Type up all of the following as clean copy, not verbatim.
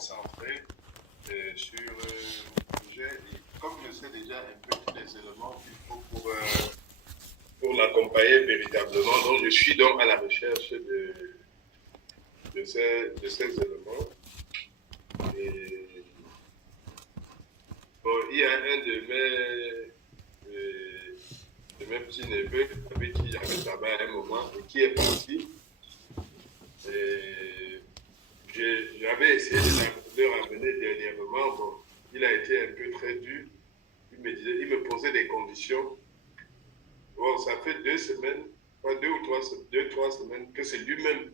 concentré sur le projet. Et comme je sais déjà un peu tous les éléments qu'il faut pour l'accompagner véritablement, donc je suis donc à la recherche de ces éléments. Et bon, il y a un de mes petits neveux avec qui j'avais travaillé à un moment et qui est parti. J'avais essayé de le ramener dernièrement. Bon, il a été un peu très dur. Il me posait des conditions. Bon, ça fait 2 semaines, pas 2 ou 3 semaines, que c'est lui-même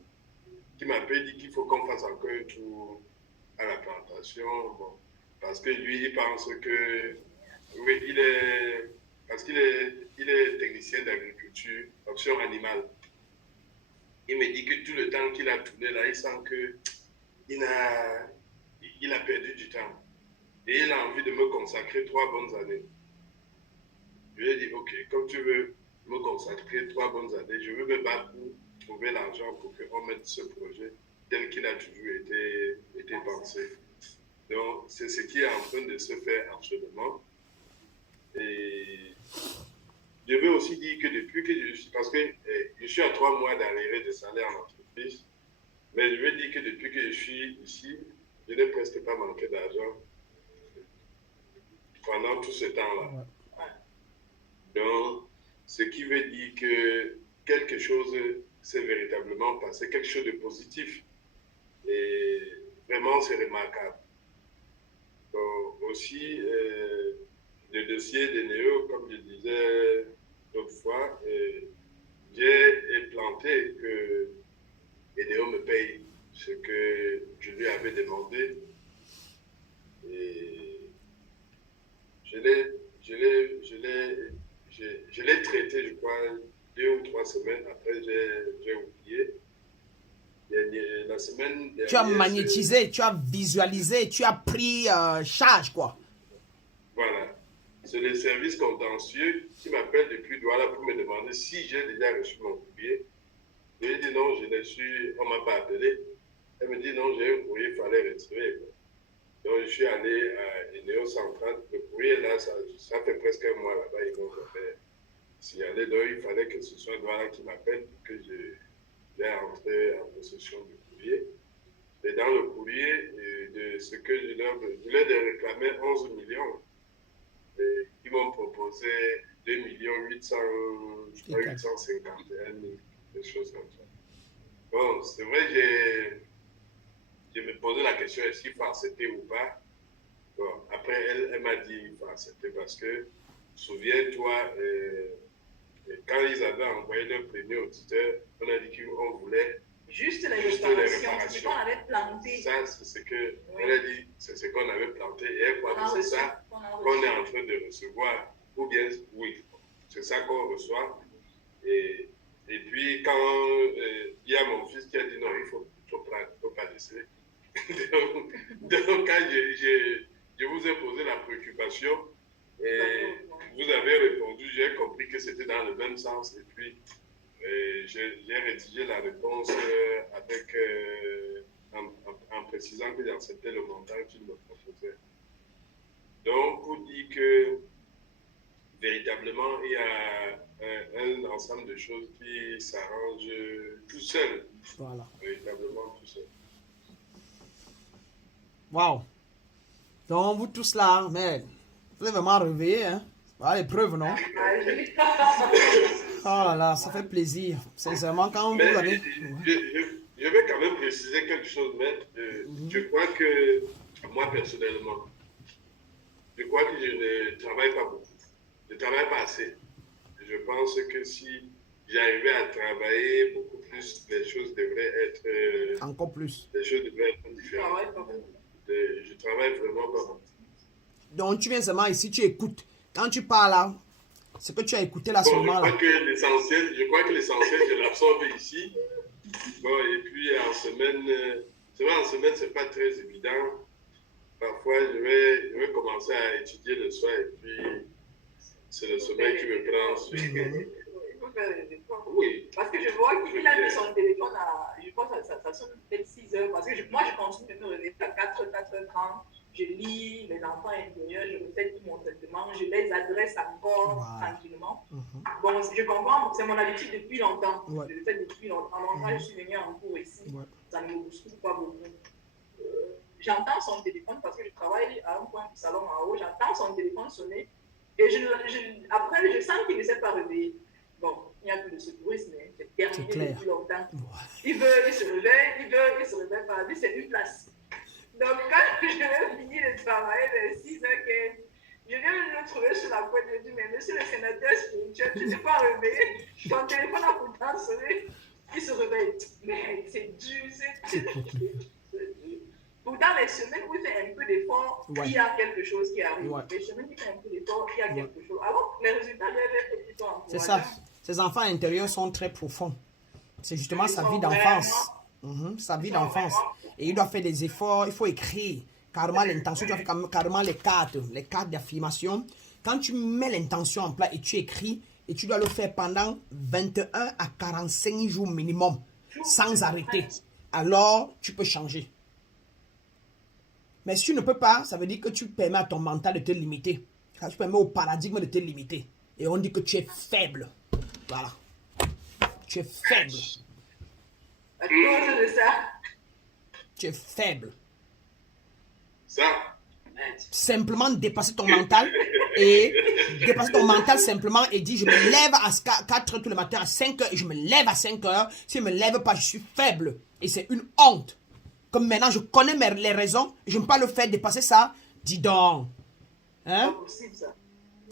qui m'appelle, dit qu'il faut qu'on fasse encore un tour à la plantation. Bon, parce que lui, il pense que, oui, parce qu'il est technicien d'agriculture, option animale. Il me dit que tout le temps qu'il a tourné là, il sent qu'il a perdu du temps. Et il a envie de me consacrer 3 bonnes années. Je lui ai dit, ok, comme tu veux me consacrer 3 bonnes années, je veux me battre pour trouver l'argent pour qu'on mette ce projet tel qu'il a toujours été pensé. Donc, c'est ce qui est en train de se faire actuellement. Et je veux aussi dire que depuis que je suis, parce que je suis à 3 mois d'arrivée de salaire en entreprise, mais je veux dire que depuis que je suis ici, je n'ai presque pas manqué d'argent pendant tout ce temps-là. Donc, ce qui veut dire que quelque chose s'est véritablement passé, quelque chose de positif. Et vraiment, c'est remarquable. Donc, aussi, le dossier des néo, comme je disais l'autre fois, j'ai planté que les néo me payent ce que je lui avais demandé. Et je l'ai traité, je crois, 2 ou 3 semaines. Après, j'ai oublié. La semaine dernière, tu as magnétisé, tu as visualisé, tu as pris charge, quoi. Voilà. C'est le service contentieux qui m'appelle depuis Douala pour me demander si j'ai déjà reçu mon courrier. Je lui ai dit non, je l'ai reçu, on ne m'a pas appelé. Elle me dit non, j'ai un courrier, il fallait retirer. Donc, je suis allé à Inéo Central. Le courrier, là, ça fait presque un mois là-bas. Ils m'ont fait signaler. Donc, il fallait que ce soit Douala qui m'appelle pour que je vais entrer en possession du courrier. Et dans le courrier, de ce que je leur ai réclamé 11 millions. Et ils m'ont proposé 2 800, je crois 851 000, des choses comme ça. Bon, c'est vrai, je me posais la question est-ce qu'il faut accepter ou pas. Bon, après, elle m'a dit il faut accepter parce que, souviens-toi, quand ils avaient envoyé leur premier auditeur, on a dit qu'on voulait juste les réparations. C'est ce qu'on avait planté. Ça, c'est ce qu'on a dit, c'est ce qu'on avait planté. Et elle croit que c'est ça qu'on est en train de recevoir. Ou bien, oui, c'est ça qu'on reçoit. Et puis, quand il y a mon fils qui a dit non, il faut prendre, il ne faut pas laisser. donc, quand je vous ai posé la préoccupation, et vous avez répondu, j'ai compris que c'était dans le même sens. Et puis, j'ai rédigé la réponse en précisant que j'acceptais le montant qu'il me proposait. Donc, pour dire que véritablement, il y a un ensemble de choses qui s'arrangent tout seul. Voilà. Véritablement tout seul. Waouh. Donc, vous tous là, mais vous êtes vraiment réveillés, hein? Voilà les preuves, non? Oh là là, ça fait plaisir. Sincèrement, quand vous avez... Je vais quand même préciser quelque chose, mais je crois que, moi personnellement, je crois que je ne travaille pas beaucoup. Je ne travaille pas assez. Je pense que si j'arrivais à travailler beaucoup plus, les choses devraient être... encore plus. Les choses devraient être différentes. Je travaille vraiment pas beaucoup. Donc, tu viens seulement ici, tu écoutes. Quand tu parles là, ce que tu as écouté là seulement là. Je crois que l'essentiel, je l'absorbe ici. Bon, et puis en semaine, c'est vrai, en semaine, c'est pas très évident. Parfois, je vais commencer à étudier le soir et puis c'est le sommeil qui me prend. Il faut faire des efforts. Oui. Parce que je vois qu'il a mis son téléphone à, je pense que ça sonne peut-être 6 heures. Parce que moi, je continue de me réveiller à 4 h 4h30, je lis les enfants intérieurs, je refais tout mon traitement, je les adresse encore tranquillement. Bon, je comprends, c'est mon habitude depuis longtemps. Je le fais depuis longtemps. Quand je suis venue en cours ici, ça ne me bouscule pas beaucoup. J'entends son téléphone parce que je travaille à un coin du salon en haut, j'entends son téléphone sonner et après je sens qu'il ne s'est pas réveillé. Bon, il n'y a plus de secourisme, mais c'est terminé depuis longtemps. Il se réveille, il se réveille pas. Lui, c'est une place. Donc, quand je vais finir de travailler vers 6h15, je viens de le trouver sur la couette et je dis, mais monsieur le sénateur spirituel, tu n'es pas réveillé. Ton téléphone a pourtant sonné. Il se réveille. Mais c'est dur, c'est dur. Pourtant, les semaines où il fait un peu d'effort, il y a quelque chose qui arrive. Les semaines où il fait un peu d'effort, il y a quelque chose. Alors, les résultats doivent être plutôt encourageants. C'est ça. Ces enfants intérieurs sont très profonds. C'est justement sa vie d'enfance. Sa vie d'enfance. Et il doit faire des efforts, il faut écrire carrément l'intention, tu dois faire carrément les cartes d'affirmation. Quand tu mets l'intention en place et tu écris, et tu dois le faire pendant 21 à 45 jours minimum, sans arrêter, alors tu peux changer. Mais si tu ne peux pas, ça veut dire que tu permets à ton mental de te limiter. Tu permets au paradigme de te limiter. Et on dit que tu es faible. Voilà. Tu es faible. À cause de ça. Tu es faible. Ça. Simplement dépasser ton mental et dépasser ton mental simplement et dire je me lève à 4 heures tout le matin, à 5 heures et je me lève à 5 heures. Si je ne me lève pas, je suis faible. Et c'est une honte. Comme maintenant je connais les raisons, je ne peux pas le faire dépasser ça. Dis donc. Hein? C'est possible ça.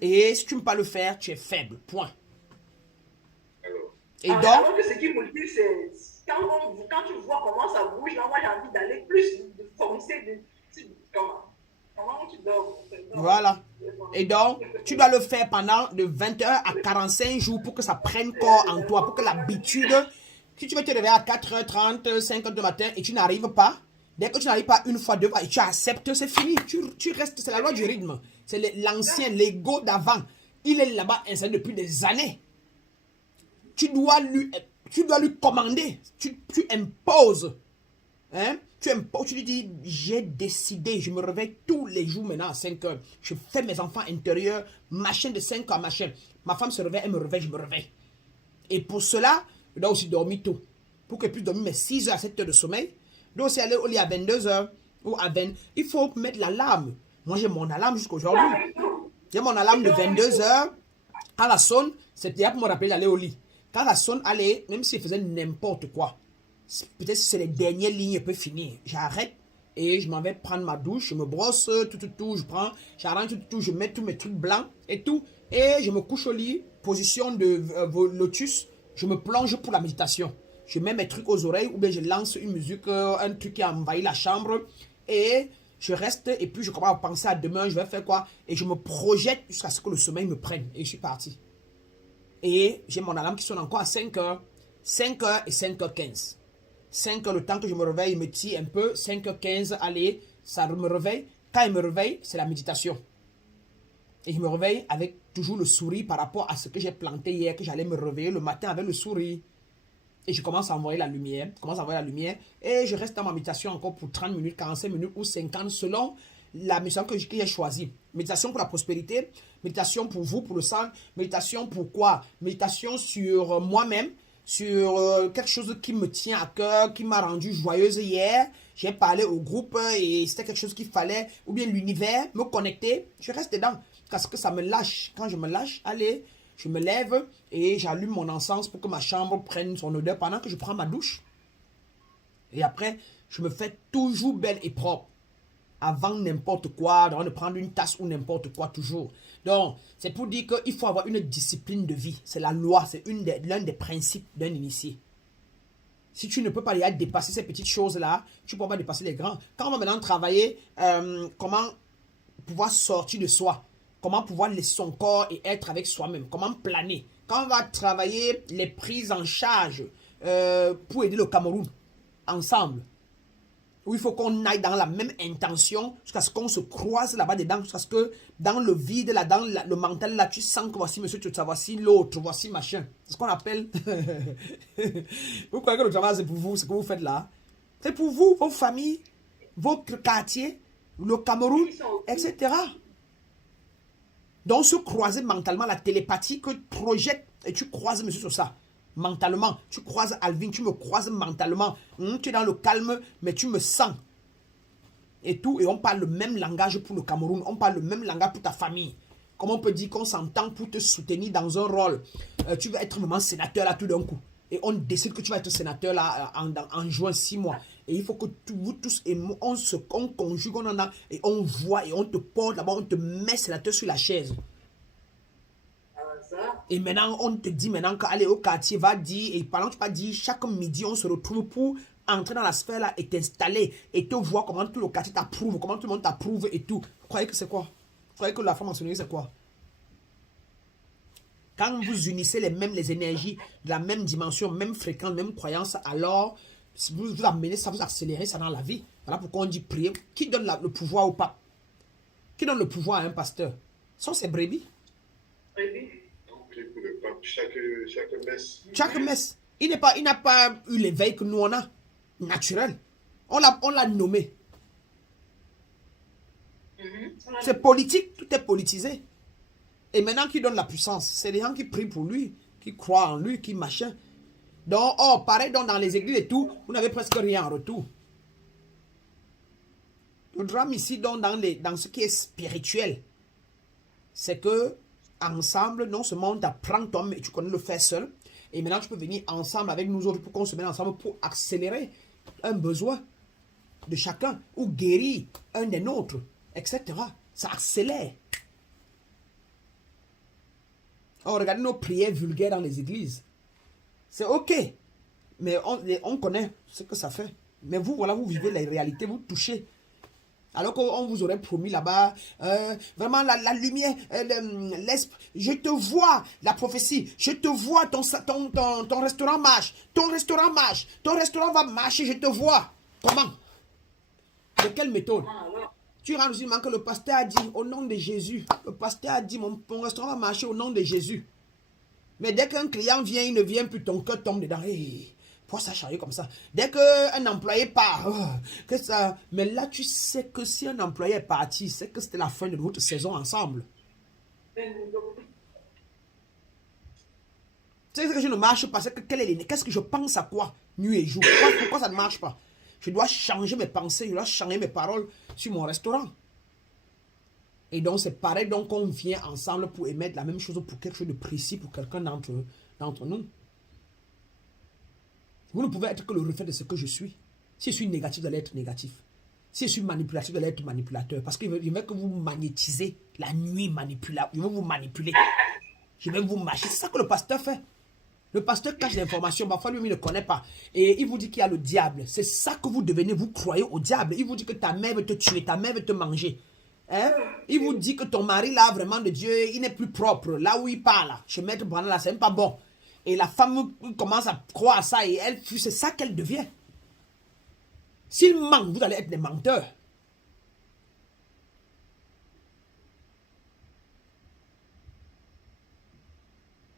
Et si tu ne peux pas le faire, tu es faible. Point. Et donc. Alors que ce qui motive, c'est quand tu vois comment ça bouge, là, moi j'ai envie d'aller plus, de foncer. Comment tu dors? Voilà. Et donc, tu dois le faire pendant de 21 à 45 jours pour que ça prenne corps en toi, pour que l'habitude. Si tu veux te réveiller à 4h30, 5h du matin et tu n'arrives pas, dès que tu n'arrives pas une fois, deux fois et tu acceptes, c'est fini. Tu restes, c'est la loi du rythme. C'est l'ancien, l'ego d'avant. Il est là-bas installé depuis des années. Tu dois lui commander. Tu imposes. Hein? Tu lui dis, j'ai décidé, je me réveille tous les jours maintenant à 5 heures. Je fais mes enfants intérieurs, machin de 5 heures, machin. Ma femme se réveille, elle me réveille, je me réveille. Et pour cela, je dois aussi dormir tôt. Pour que je puisse dormir mes 6 heures à 7 heures de sommeil. Je dois aussi aller au lit à 22 heures. Ou à 20. Il faut mettre l'alarme. Moi, j'ai mon alarme jusqu'aujourd'hui. J'ai mon alarme de 22 heures. Quand la sonne, c'est déjà pour me rappeler d'aller au lit. Quand la sonne, allez, même si je faisais n'importe quoi. Peut-être que c'est les dernières lignes, je peux finir. J'arrête et je m'en vais prendre ma douche. Je me brosse, tout. J'arrange tout. Je mets tous mes trucs blancs et tout. Et je me couche au lit, position de lotus. Je me plonge pour la méditation. Je mets mes trucs aux oreilles ou bien je lance une musique, un truc qui a envahi la chambre. Et je reste et puis je commence à penser à demain, je vais faire quoi. Et je me projette jusqu'à ce que le sommeil me prenne. Et je suis parti. Et j'ai mon alarme qui sonne encore à 5 heures. 5 heures et 5h15. 5 heures, le temps que je me réveille, il me tire un peu. 5h15, allez, ça me réveille. Quand il me réveille, c'est la méditation. Et je me réveille avec toujours le sourire par rapport à ce que j'ai planté hier, que j'allais me réveiller le matin avec le sourire. Et je commence à envoyer la lumière. Et je reste dans ma méditation encore pour 30 minutes, 45 minutes ou 50 selon la méditation que j'ai choisie. Méditation pour la prospérité, méditation pour vous, pour le sang, méditation pour quoi? Méditation sur moi-même, sur quelque chose qui me tient à cœur, qui m'a rendu joyeuse hier. J'ai parlé au groupe et c'était quelque chose qu'il fallait, ou bien l'univers, me connecter. Je reste dedans parce que ça me lâche. Quand je me lâche, allez, je me lève et j'allume mon encens pour que ma chambre prenne son odeur pendant que je prends ma douche. Et après, je me fais toujours belle et propre. Avant n'importe quoi, avant de prendre une tasse ou n'importe quoi, toujours. Donc, c'est pour dire qu'il faut avoir une discipline de vie. C'est la loi, c'est l'un des principes d'un initié. Si tu ne peux pas dépasser ces petites choses-là, tu ne peux pas dépasser les grands. Quand on va maintenant travailler, comment pouvoir sortir de soi, comment pouvoir laisser son corps et être avec soi-même, comment planer. Quand on va travailler les prises en charge pour aider le Cameroun, ensemble, où il faut qu'on aille dans la même intention jusqu'à ce qu'on se croise là-bas dedans, jusqu'à ce que dans le vide, là, dans le mental, là, tu sens que voici monsieur, voici l'autre, voici machin. C'est ce qu'on appelle... Vous croyez que le travail, c'est pour vous, ce que vous faites là? C'est pour vous, vos familles, vos quartiers, le Cameroun, etc. Donc, se croiser mentalement, la télépathie que tu projettes et tu croises monsieur sur ça. Mentalement, tu croises Alvin, tu me croises mentalement. Tu es dans le calme, mais tu me sens. Et tout, et on parle le même langage pour le Cameroun, on parle le même langage pour ta famille. Comment on peut dire qu'on s'entend pour te soutenir dans un rôle? Tu vas être vraiment sénateur là tout d'un coup. Et on décide que tu vas être sénateur là en juin 6 mois. Et il faut que vous tous, et on conjugue, on en a, et on voit, et on te porte là-bas, on te met sénateur sur la chaise. Et maintenant, on te dit maintenant qu'aller au quartier, va dire, et pendant que tu vas dire, chaque midi, on se retrouve pour entrer dans la sphère là et t'installer, et te voir comment tout le quartier t'approuve, comment tout le monde t'approuve et tout. Vous croyez que c'est quoi? Vous croyez que la franc-maçonnerie, c'est quoi? Quand vous unissez les énergies de la même dimension, même fréquence, même croyance, alors si vous amenez ça, vous accélérez ça dans la vie. Voilà pourquoi on dit prier. Qui donne le pouvoir au pape? Qui donne le pouvoir à un pasteur? Ce sont ces brebis. On prie pour le pape chaque messe. Chaque messe. Il n'a pas eu l'éveil que nous on a. Naturel. On l'a nommé. C'est politique, tout est politisé. Et maintenant, qui donne la puissance? C'est les gens qui prient pour lui, qui croient en lui, qui machin. Donc, pareil, donc dans les églises et tout, vous n'avez presque rien en retour. Le drame ici, donc, dans ce qui est spirituel, c'est que, ensemble, non seulement tu apprends toi, mais tu connais le faire seul. Et maintenant, tu peux venir ensemble avec nous autres pour qu'on se mette ensemble pour accélérer un besoin de chacun ou guérir un des nôtres, etc. Ça accélère. Oh, regardez nos prières vulgaires dans les églises. C'est ok. Mais on connaît ce que ça fait. Mais vous, voilà, vous vivez la réalité, vous touchez. Alors qu'on vous aurait promis là-bas, vraiment la lumière, l'esprit, je te vois, la prophétie, je te vois, ton restaurant marche, ton restaurant va marcher, je te vois. Comment? De quelle méthode? Tu rends musulman que le pasteur a dit au nom de Jésus. Le pasteur a dit mon restaurant va marcher au nom de Jésus. Mais dès qu'un client vient, il ne vient plus, ton cœur tombe dedans. Hey, pourquoi ça charge comme ça? Dès qu'un employé part, que ça. Mais là, tu sais que si un employé est parti, c'est que c'était la fin de votre saison ensemble. Tu sais que je ne marche pas, c'est que qu'est-ce que je pense à quoi? Nuit et jour. Pourquoi ça ne marche pas? Je dois changer mes pensées, je dois changer mes paroles sur mon restaurant. Et donc, c'est pareil, donc on vient ensemble pour émettre la même chose pour quelque chose de précis pour quelqu'un d'entre nous. Vous ne pouvez être que le reflet de ce que je suis. Si je suis négatif, vous allez être négatif. Si je suis manipulatif, vous allez être manipulateur. Parce qu'il veut que vous magnétisez la nuit manipulable. Il veut vous manipuler. Je vais vous mâcher. C'est ça que le pasteur fait. Le pasteur cache l'information, parfois lui, il ne connaît pas. Et il vous dit qu'il y a le diable. C'est ça que vous devenez, vous croyez au diable. Il vous dit que ta mère veut te tuer, ta mère veut te manger. Hein? Il vous dit que ton mari, là, vraiment, de Dieu, il n'est plus propre. Là où il parle, chez Maître Brandt, là, c'est même pas bon. Et la femme commence à croire à ça et c'est ça qu'elle devient. S'il ment, vous allez être des menteurs.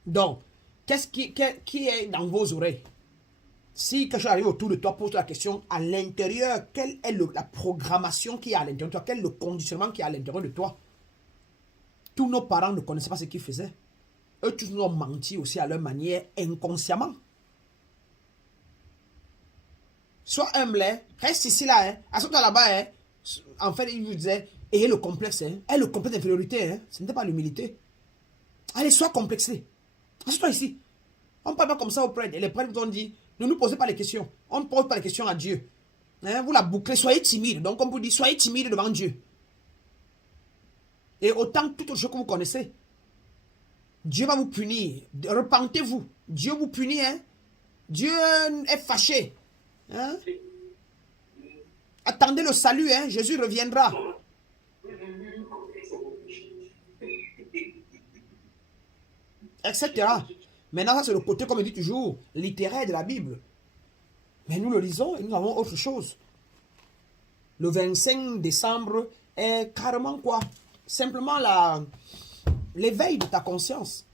Donc, qu'est-ce qui est dans vos oreilles? Si quelque chose arrive autour de toi, pose-toi la question, à l'intérieur, quelle est la programmation qui est à l'intérieur de toi? Quel est le conditionnement qui est à l'intérieur de toi? Tous nos parents ne connaissaient pas ce qu'ils faisaient. Eux, tous nous ont menti aussi à leur manière, inconsciemment. Sois humble, hein? Reste ici, là, hein? Assois-toi là-bas, hein? En fait, il vous disait, ayez le complexe, hein? Et le complexe d'infériorité, hein? Ce n'était pas l'humilité. Allez, sois complexé. Assois-toi ici. On ne parle pas comme ça aux prêtres. Et les prêtres vous ont dit, ne nous posez pas les questions. On ne pose pas les questions à Dieu. Hein? Vous la bouclez, soyez timide. Donc, on vous dit, soyez timide devant Dieu. Et autant toutes les choses que vous connaissez. Dieu va vous punir. Repentez-vous. Dieu vous punit. Hein? Dieu est fâché. Hein? Attendez le salut. Hein? Jésus reviendra. Etc. Maintenant, ça c'est le côté, comme il dit toujours, littéraire de la Bible. Mais nous le lisons et nous avons autre chose. Le 25 décembre est carrément quoi? Simplement l'éveil de ta conscience.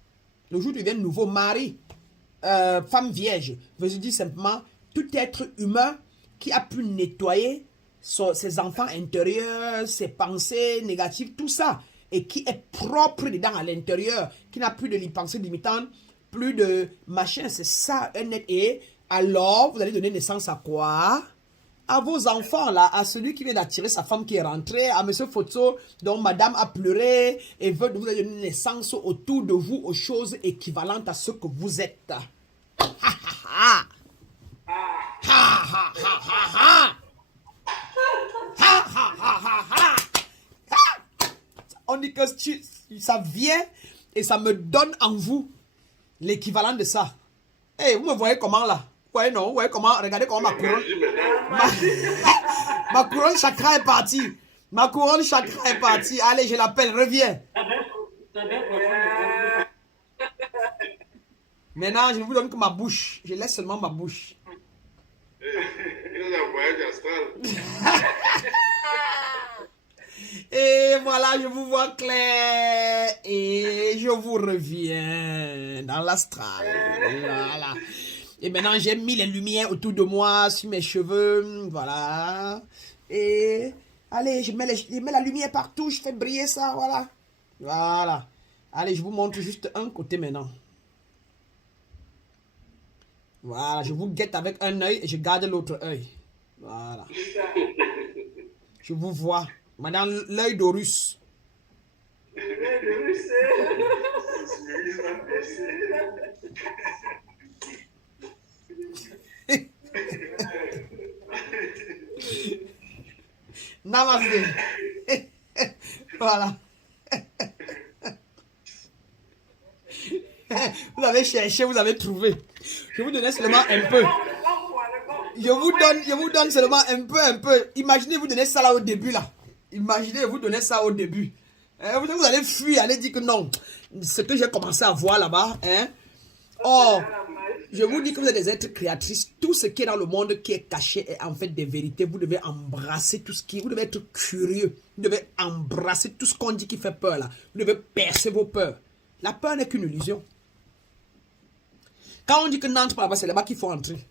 Le jour où tu deviens nouveau mari, femme vierge, veut dire simplement tout être humain qui a pu nettoyer ses enfants intérieurs, ses pensées négatives, tout ça, et qui est propre dedans à l'intérieur, qui n'a plus de pensée limitante, plus de machin, c'est ça, un net. Et alors, vous allez donner naissance à quoi? À vos enfants, là, à celui qui vient d'attirer sa femme qui est rentrée, à monsieur Photo, dont madame a pleuré, et veut vous donner naissance autour de vous aux choses équivalentes à ce que vous êtes. Ha ha ha! Ha ha ha ha ha! Ha ha ha ha ha! On dit que ça vient et ça me donne en vous l'équivalent de ça. Hey, vous me voyez comment là? Vous voyez non? Vous voyez comment? Regardez comment ma couronne. Ma couronne chakra est partie. Ma couronne chakra est partie. Allez, je l'appelle, reviens. Maintenant, je vous donne que ma bouche. Je laisse seulement ma bouche. Et voilà, je vous vois clair. Et je vous reviens dans l'astral. Voilà. Et maintenant, j'ai mis les lumières autour de moi, sur mes cheveux. Voilà. Et allez, je mets la lumière partout. Je fais briller ça. Voilà. Voilà. Allez, je vous montre juste un côté maintenant. Voilà. Je vous guette avec un œil et je garde l'autre œil. Voilà. Je vous vois. Maintenant, l'œil d'Horus. Namaste. Voilà. Vous avez cherché, vous avez trouvé. Je vous donnais seulement un peu. Je vous donne seulement un peu. Imaginez vous donnez ça là au début là. Imaginez vous donnez ça au début. Vous allez fuir, allez dire que non. Ce que j'ai commencé à voir là-bas, hein. Oh, je vous dis que vous êtes des êtres créatrices. Tout ce qui est dans le monde qui est caché est en fait des vérités. Vous devez embrasser tout ce qui... Vous devez être curieux. Vous devez embrasser tout ce qu'on dit qui fait peur là. Vous devez percer vos peurs. La peur n'est qu'une illusion. Quand on dit que n'entre pas là-bas, c'est là-bas qu'il faut entrer.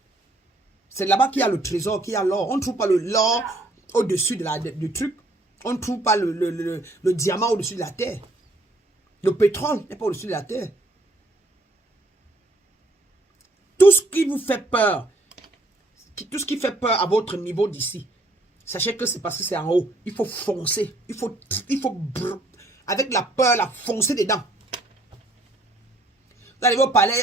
C'est là-bas qu'il y a le trésor, qu'il y a l'or. On ne trouve pas l'or au-dessus du truc. On ne trouve pas le diamant au-dessus de la terre. Le pétrole n'est pas au-dessus de la terre. Tout ce qui vous fait peur, tout ce qui fait peur à votre niveau d'ici, sachez que c'est parce que c'est en haut. Il faut foncer. Il faut avec la peur, la foncer dedans. Vous allez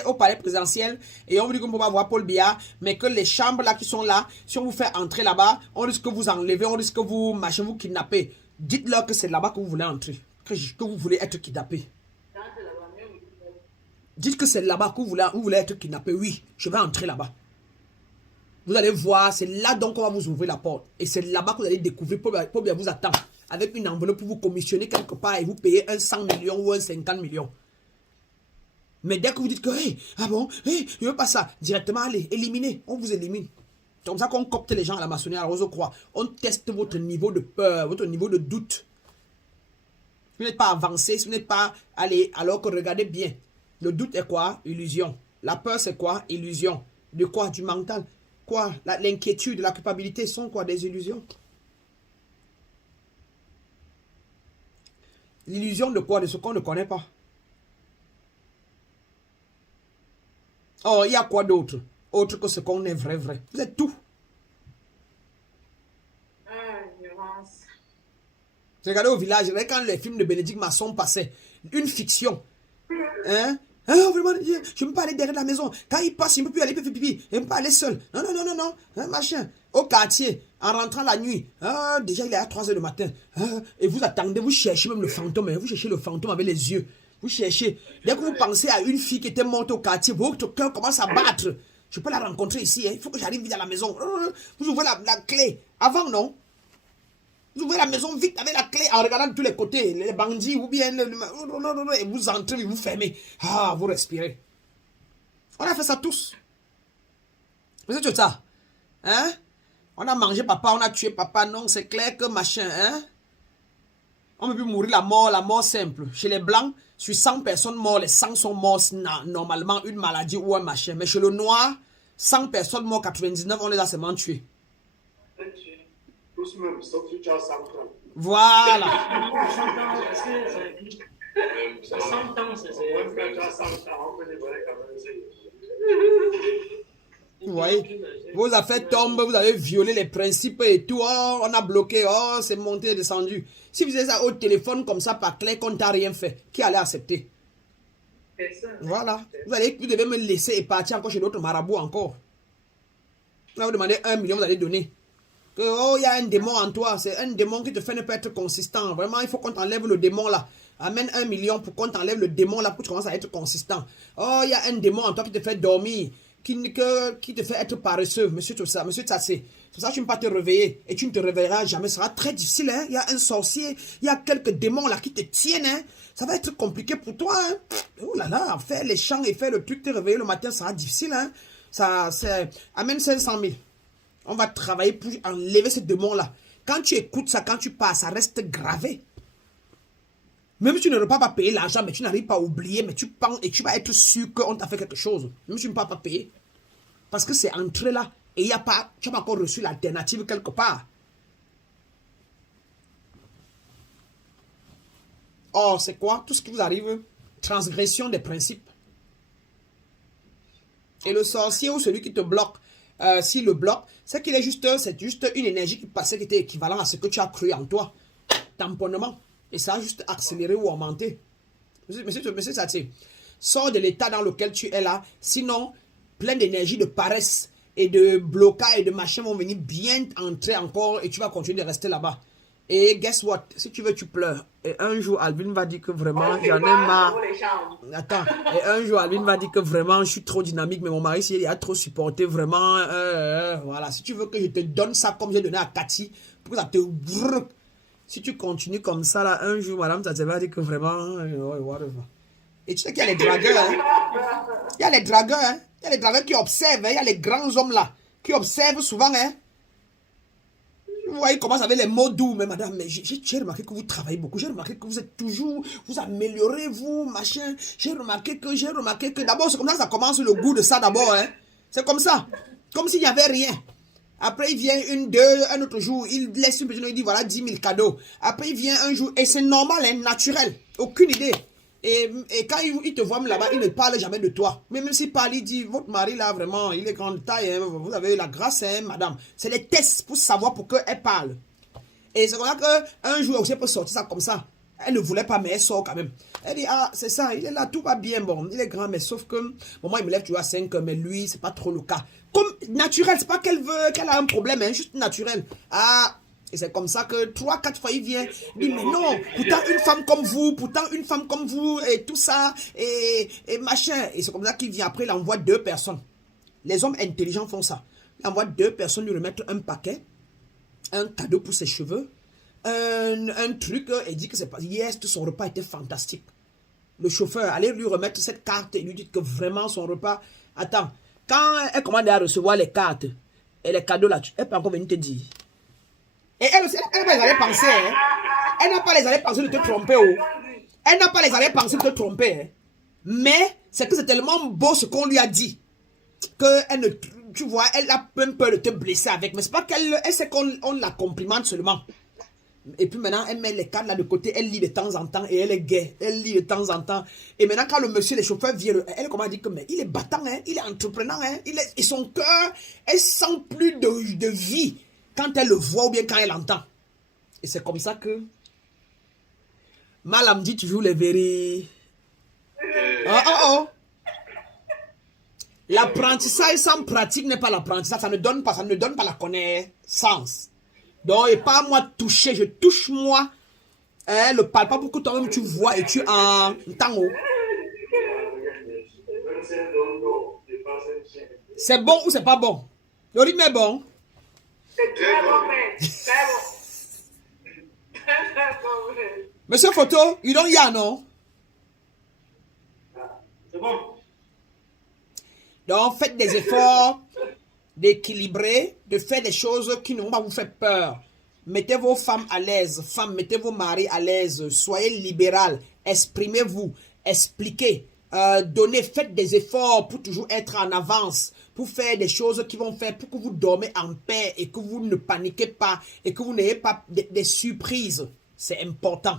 au palais présidentiel et on vous dit qu'on ne peut pas voir Paul Biya, mais que les chambres là qui sont là, si on vous fait entrer là-bas, on risque que vous enlever, on risque que vous machin, vous kidnapper. Dites-leur que c'est là-bas que vous voulez entrer, que vous voulez être kidnappé. Dites que c'est là-bas que vous voulez être kidnappé. Oui, je vais entrer là-bas. Vous allez voir, c'est là donc on va vous ouvrir la porte. Et c'est là-bas que vous allez découvrir, Paul Biya vous attend avec une enveloppe pour vous commissionner quelque part et vous payer un 100 millions ou un 50 millions. Mais dès que vous dites que, hey, ah bon, hey, je veux pas ça, directement, allez, éliminez, on vous élimine. C'est comme ça qu'on copte les gens à la maçonnerie, à la Rose-Croix. On teste votre niveau de peur, votre niveau de doute. Si vous n'êtes pas avancé, si vous n'êtes pas allé, alors que regardez bien. Le doute est quoi? Illusion. La peur, c'est quoi? Illusion. De quoi? Du mental. Quoi? L'inquiétude, la culpabilité sont quoi? Des illusions. L'illusion de quoi? De ce qu'on ne connaît pas. Oh, il y a quoi d'autre? Autre que ce qu'on est vrai. Vous êtes tout. Regardez au village, regardez quand les films de Bénédicte Masson passaient. Une fiction. Hein? Ah, vraiment, je ne peux pas aller derrière la maison. Quand il passe, il ne peut plus aller faire pipi. Il ne peut pas aller seul. Non. Hein, machin. Au quartier, en rentrant la nuit. Ah, déjà, il est à 3 h du matin. Ah, et vous attendez, vous cherchez même le fantôme. Hein, vous cherchez le fantôme avec les yeux. Vous cherchez. Dès que vous pensez à une fille qui était morte au quartier, votre cœur commence à battre. Je peux la rencontrer ici. Hein. Il faut que j'arrive vite à la maison. Vous ouvrez la clé. Avant, non? Vous ouvrez la maison vite avec la clé en regardant de tous les côtés. Les bandits ou bien... Non. Et vous entrez, vous fermez. Ah, vous respirez. On a fait ça tous. Vous êtes ça? Hein? On a mangé papa, on a tué papa. Non, c'est clair que machin. Hein? On ne peut plus mourir la mort simple. Chez les blancs, sur 100 personnes mortes, les 100 sont morts normalement une maladie ou un machin. Mais chez le noir, 100 personnes mortes, 99, on les a seulement tués. Tous même, sauf si tu as 100 ans. Voilà. 100 ans, est-ce que ça inclut 100 ans, c'est... Même quand tu as 100 ans, on peut dévoiler quand même. Vous voyez, vos affaires tombent, vous avez violé les principes et tout, oh, on a bloqué, oh, c'est monté et descendu. Si vous avez ça au téléphone comme ça par clair, qu'on t'a rien fait, qui allait accepter? Voilà, vous devez me laisser et partir encore chez d'autres marabouts encore. Là, vous demandez 1 million, vous allez donner. Que, oh, il y a un démon en toi, c'est un démon qui te fait ne pas être consistant. Vraiment, il faut qu'on t'enlève le démon là. Amène 1 million pour qu'on t'enlève le démon là, pour que tu commences à être consistant. Oh, il y a un démon en toi qui te fait dormir, qui te fait être paresseux. Monsieur Tsatsé, c'est pour ça que tu ne peux pas te réveiller. Et tu ne te réveilleras jamais. Ce sera très difficile. Hein? Il y a un sorcier, il y a quelques démons là qui te tiennent. Hein? Ça va être compliqué pour toi. Hein? Oh là là, faire les chants et faire le truc, te réveiller le matin, ça sera difficile. Hein? Ça, c'est... Amène 500 000. On va travailler pour enlever ce démon-là. Quand tu écoutes ça, quand tu pars, ça reste gravé. Même si tu ne peux pas payer l'argent, mais tu n'arrives pas à oublier, mais tu penses et tu vas être sûr qu'on t'a fait quelque chose. Même si tu ne peux pas payer. Parce que c'est entré là et il y a pas, tu n'as pas encore reçu l'alternative quelque part. Or, c'est quoi? Tout ce qui vous arrive, transgression des principes. Et le sorcier ou celui qui te bloque, s'il le bloque, c'est qu'il est juste une énergie qui passait qui était équivalent à ce que tu as cru en toi. Tamponnement. Et ça a juste accéléré ou augmenté. Monsieur Satsé, sors de l'état dans lequel tu es là. Sinon, plein d'énergie, de paresse et de blocage et de machin vont venir bien entrer encore et tu vas continuer de rester là-bas. Et guess what? Si tu veux, tu pleures. Et un jour, Alvin va dire que vraiment, j'en ai marre. Attends. Et un jour, Alvin va dire que vraiment, je suis trop dynamique, mais mon mari, il a trop supporté, vraiment. Voilà. Si tu veux que je te donne ça comme j'ai donné à Cathy, pour que ça te... Si tu continues comme ça, là, un jour, madame, ça te va dire que vraiment... Et tu sais qu'il y a les dragueurs, hein? Il y a les dragueurs, hein? Il y a les dragueurs qui observent, hein? Il y a les grands hommes, là, qui observent souvent, hein? Vous voyez comment ça avec les mots doux, mais madame, mais j'ai remarqué que vous travaillez beaucoup, j'ai remarqué que vous êtes toujours, vous améliorez, vous, machin, j'ai remarqué que, d'abord, c'est comme ça que ça commence le goût de ça d'abord, hein. C'est comme ça, comme s'il n'y avait rien. Après, il vient un autre jour, il laisse une personne, il dit voilà 10 000 cadeaux. Après, il vient un jour, et c'est normal, hein, naturel, aucune idée. Et quand il te voit là-bas, il ne parle jamais de toi. Mais même s'il parle, il dit, votre mari là, vraiment, il est grande taille, hein, vous avez la grâce, hein, madame. C'est les tests pour savoir pour qu'elle parle. Et c'est comme ça qu'un jour, elle peut sortir ça comme ça. Elle ne voulait pas, mais elle sort quand même. Elle dit, ah, c'est ça, il est là, tout va bien, bon, il est grand, mais sauf que, bon, moi, il me lève toujours à 5 heures, mais lui, c'est pas trop le cas. Comme naturel, c'est pas qu'elle veut, qu'elle a un problème, hein, juste naturel. Ah, et c'est comme ça que 3-4 fois il vient, il dit mais non, pourtant une femme comme vous, et tout ça, et machin. Et c'est comme ça qu'il vient, après il envoie 2 personnes. Les hommes intelligents font ça. Il envoie 2 personnes lui remettre un paquet, un cadeau pour ses cheveux, un truc, et dit que c'est pas, yes, son repas était fantastique. Le chauffeur, allez lui remettre cette carte et lui dit que vraiment son repas, attends, quand elle commande à recevoir les cartes et les cadeaux là, elle peut encore venir te dire. Et elle aussi, elle n'a pas les arrière-pensées. Hein. Elle n'a pas les arrière-pensées de te tromper. Oh. Elle n'a pas les arrière-pensées de te tromper. Hein. Mais c'est que c'est tellement beau ce qu'on lui a dit. Que elle ne, tu vois, elle a même peur de te blesser avec. Mais c'est pas qu'elle sait qu'on la complimente seulement. Et puis maintenant, elle met les cartes là de côté. Elle lit de temps en temps et elle est gaie. Elle lit de temps en temps. Et maintenant, quand le monsieur, les chauffeurs viennent, elle comment dit que mais il est battant, hein, il est entreprenant. Hein, et son cœur, elle sent plus de vie. Quand elle le voit ou bien quand elle l'entend. Et c'est comme ça que Malam dit toujours les vérités. L'apprentissage sans pratique n'est pas l'apprentissage. Ça ne donne pas la connaissance. Donc, et pas moi toucher, je touche moi. Hein, le parle pas pour que toi-même tu vois et tu entends. C'est bon ou c'est pas bon? Le rythme est bon. C'est très bon, mais très bon. Très bon, mais. Monsieur Photo, you don't ya, non? C'est bon. Donc, faites des efforts d'équilibrer, de faire des choses qui ne vont pas vous faire peur. Mettez vos femmes à l'aise. Femmes, mettez vos maris à l'aise. Soyez libéral. Exprimez-vous. Expliquez. faites des efforts pour toujours être en avance, pour faire des choses qui vont faire pour que vous dormez en paix et que vous ne paniquez pas et que vous n'ayez pas des surprises. C'est important.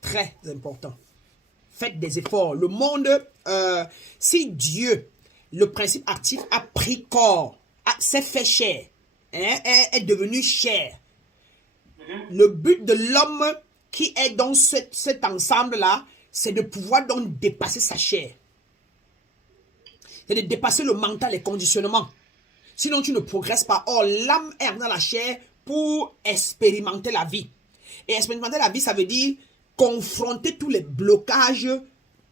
Très important. Faites des efforts. Le monde, si Dieu, le principe actif, a pris corps, s'est fait chair, est devenu chair. Le but de l'homme qui est dans cet ensemble-là, c'est de pouvoir donc dépasser sa chair. C'est de dépasser le mental, les conditionnements. Sinon, tu ne progresses pas. Or, l'âme est dans la chair pour expérimenter la vie. Et expérimenter la vie, ça veut dire confronter tous les blocages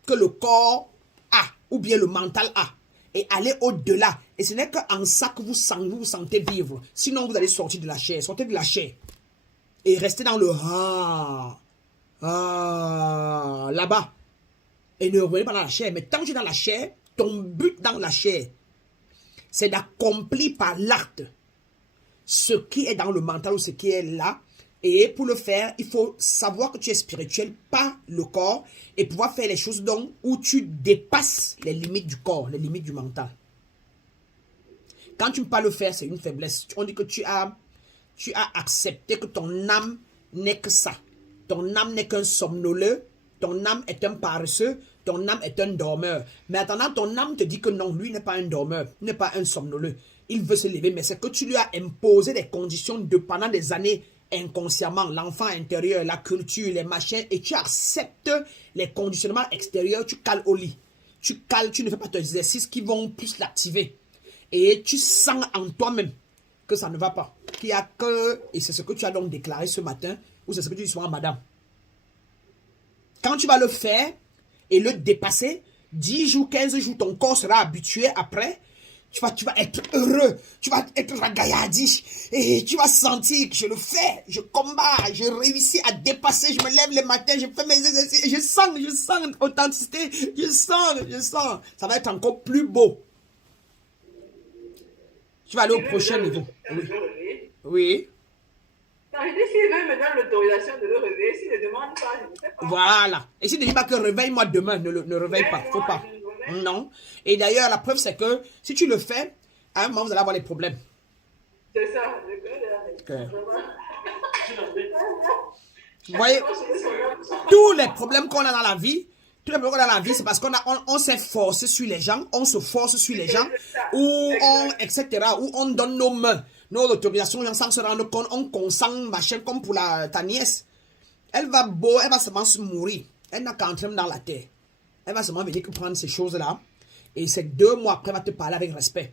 que le corps a, ou bien le mental a, et aller au-delà. Et ce n'est qu'en ça que vous vous sentez vivre. Sinon, vous allez sortir de la chair. Sortez de la chair. Et restez dans le là-bas. Et ne revenez pas dans la chair. Mais tant que tu es dans la chair, ton but dans la chair, c'est d'accomplir par l'acte ce qui est dans le mental ou ce qui est là. Et pour le faire, il faut savoir que tu es spirituel, pas le corps, et pouvoir faire les choses donc où tu dépasses les limites du corps, les limites du mental. Quand tu ne peux pas le faire, c'est une faiblesse. On dit que tu as accepté que ton âme n'est que ça. Ton âme n'est qu'un somnoleux, ton âme est un paresseux, ton âme est un dormeur. Mais attendant, ton âme te dit que non, lui n'est pas un dormeur, n'est pas un somnoleux. Il veut se lever, mais c'est que tu lui as imposé des conditions pendant des années inconsciemment, l'enfant intérieur, la culture, les machins, et tu acceptes les conditionnements extérieurs, tu cales au lit. Tu cales, tu ne fais pas tes exercices qui vont plus l'activer. Et tu sens en toi-même que ça ne va pas. Qu'il y a que, et c'est ce que tu as donc déclaré ce matin, ou c'est ce que tu dis souvent à madame. Quand tu vas le faire et le dépasser, 10 jours, 15 jours, ton corps sera habitué après. Tu vas être heureux, tu vas être ragaillardi et tu vas sentir que je le fais, je combats, je réussis à dépasser, je me lève le matin, je fais mes exercices, je sens l'authenticité, je sens. Ça va être encore plus beau. Tu vas aller au prochain niveau. Oui. Quand je dis s'il veut me donner l'autorisation de le réveiller, s'il ne demande pas, je ne sais pas. Voilà. Et s'il ne dit pas que réveille-moi demain, ne réveille pas, faut pas. Non. Et d'ailleurs, la preuve, c'est que si tu le fais, à un moment, vous allez avoir des problèmes. C'est ça. Vous voyez, tous les problèmes qu'on a dans la vie, c'est parce qu'on s'est forcé sur les gens, on se force sur les gens, etc., où on donne nos mains, nos autorisations, les gens sans se rendre compte, on consent, machin, comme pour ta nièce. Elle va seulement se mourir. Elle n'a qu'à entrer dans la terre. Elle va seulement venir prendre ces choses-là. Et c'est 2 mois après, elle va te parler avec respect.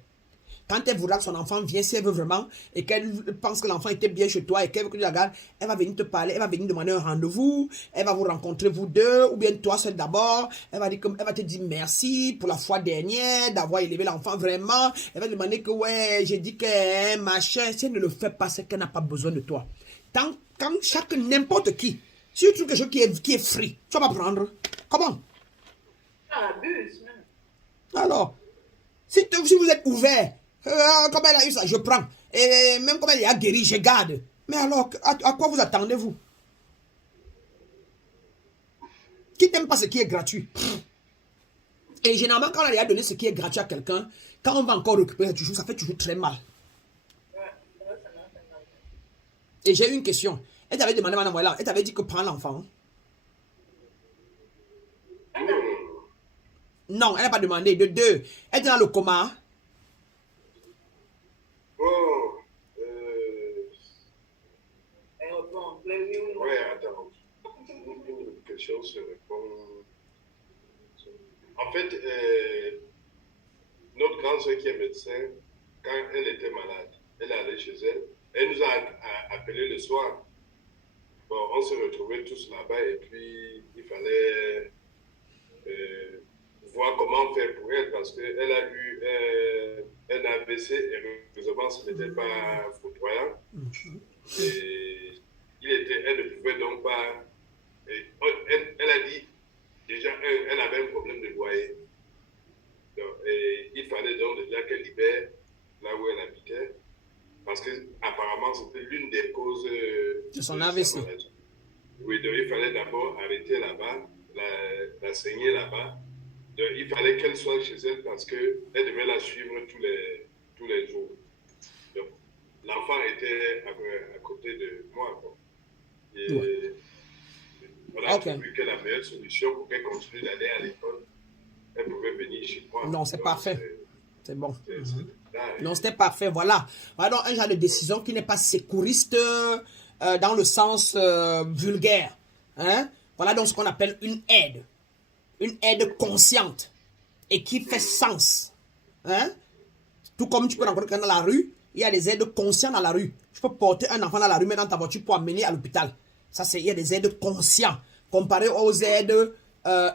Quand elle voudra que son enfant vienne, si elle veut vraiment, et qu'elle pense que l'enfant était bien chez toi, et qu'elle veut que tu la gardes, elle va venir te parler, elle va venir demander un rendez-vous, elle va vous rencontrer vous deux, ou bien toi seul d'abord. Elle va te dire merci pour la fois dernière, d'avoir élevé l'enfant vraiment. Elle va demander que, ouais, j'ai dit que, machin, si elle ne le fait pas, c'est qu'elle n'a pas besoin de toi. Quand n'importe qui, si tu trouves quelque chose qui est free, tu vas pas prendre. Comment? Abuse, même. Alors, si vous êtes ouvert, comme elle a eu ça, je prends. Et même comme elle a guéri, je garde. Mais alors, à quoi vous attendez-vous? Qui n'aime pas ce qui est gratuit? Et généralement, quand elle a donné ce qui est gratuit à quelqu'un, quand on va encore récupérer toujours, ça fait toujours très mal. Et j'ai eu une question. Elle t'avait demandé, madame, voilà, elle t'avait dit que prends l'enfant. Non, elle n'a pas demandé. De 2, elle est dans le coma. Ouais, attends. Une question se répond. En fait, notre grande soeur qui est médecin, quand elle était malade, elle est allée chez elle. Elle nous a appelé le soir. Bon, on se retrouvait tous là-bas et puis il fallait voir comment faire pour elle parce qu'elle a eu un AVC et heureusement ce n'était pas foudroyant. Et elle ne pouvait donc pas. Elle a dit déjà, elle avait un problème de loyer. Donc, et il fallait donc déjà qu'elle libère là où elle habitait. Parce qu'apparemment, c'était l'une des causes de son AVC. Oui, donc il fallait d'abord arrêter là-bas, la saigner là-bas. il fallait qu'elle soit chez elle parce qu'elle devait la suivre tous les jours. Donc, l'enfant était à côté de moi. Quoi. Et on a trouvé que la meilleure solution pour qu'elle continue d'aller à l'école, elle pouvait venir chez moi. Non, c'est parfait. C'est bon. Non, c'était parfait. Voilà. Voilà donc un genre de décision qui n'est pas sécuriste dans le sens vulgaire. Hein? Voilà donc ce qu'on appelle une aide. Une aide consciente et qui fait sens. Hein? Tout comme tu peux rencontrer quelqu'un dans la rue, il y a des aides conscientes dans la rue. Tu peux porter un enfant dans la rue, mettre dans ta voiture pour amener à l'hôpital. Ça, il y a des aides conscientes. Comparé aux aides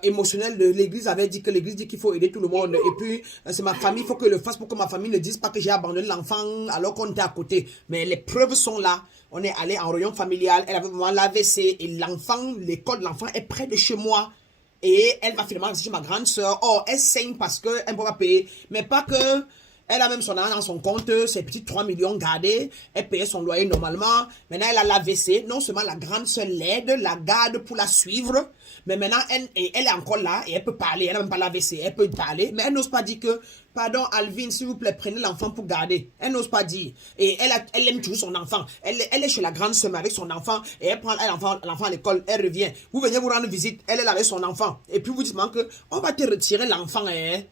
émotionnelles de l'église, avait dit que l'église dit qu'il faut aider tout le monde. Et puis, c'est ma famille, il faut que je le fasse pour que ma famille ne dise pas que j'ai abandonné l'enfant alors qu'on était à côté. Mais les preuves sont là. On est allé en réunion familiale, elle avait vraiment l'AVC et l'enfant, l'école de l'enfant est près de chez moi. Et elle va finalement rester chez ma grande soeur. Oh, elle saigne parce qu'elle ne peut pas payer. Mais pas que... Elle a même son argent dans son compte, ses petits 3 millions gardés. Elle payait son loyer normalement. Maintenant, elle a l'AVC. Non seulement la grande soeur l'aide, la garde pour la suivre. Mais maintenant, elle est encore là et elle peut parler. Elle n'a même pas l'AVC. Elle peut parler. Mais elle n'ose pas dire que, pardon, Alvin, s'il vous plaît, prenez l'enfant pour garder. Elle n'ose pas dire. Et elle aime toujours son enfant. Elle est chez la grande soeur avec son enfant. Et elle prend l'enfant à l'école. Elle revient. Vous venez vous rendre visite. Elle est là avec son enfant. Et puis vous dites que on va te retirer l'enfant. Elle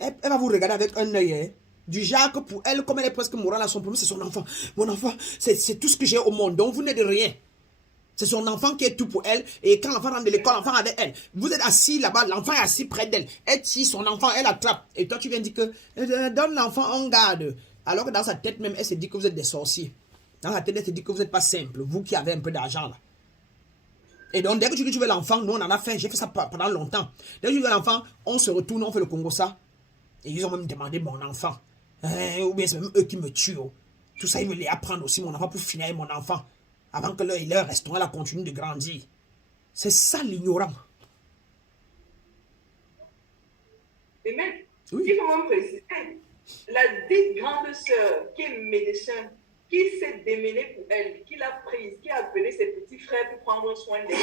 va vous regarder avec un œil. Du genre que pour elle, comme elle est presque morale à son problème, c'est son enfant. Mon enfant, c'est tout ce que j'ai au monde. Donc vous n'êtes rien. C'est son enfant qui est tout pour elle. Et quand l'enfant rentre de l'école, l'enfant avec elle. Vous êtes assis là-bas, l'enfant est assis près d'elle. Elle tire son enfant, elle attrape. Et toi, tu viens dire que donne l'enfant en garde. Alors que dans sa tête même, elle se dit que vous êtes des sorciers. Dans sa tête, elle se dit que vous n'êtes pas simple. Vous qui avez un peu d'argent là. Et donc, dès que tu veux l'enfant, nous on en a fait. J'ai fait ça pendant longtemps. Dès que tu veux l'enfant, on se retourne, on fait le Congo ça. Et ils ont même demandé mon enfant. Ou bien c'est même eux qui me tuent. Oh. Tout ça, ils veulent apprendre aussi mon enfant pour finir avec mon enfant. Avant que leur restaurant continue de grandir. C'est ça l'ignorant. Et même, oui. il faut même préciser, la dite grande sœur qui est médecin, qui s'est démenée pour elle, qui l'a prise, qui a appelé ses petits frères pour prendre soin d'elle.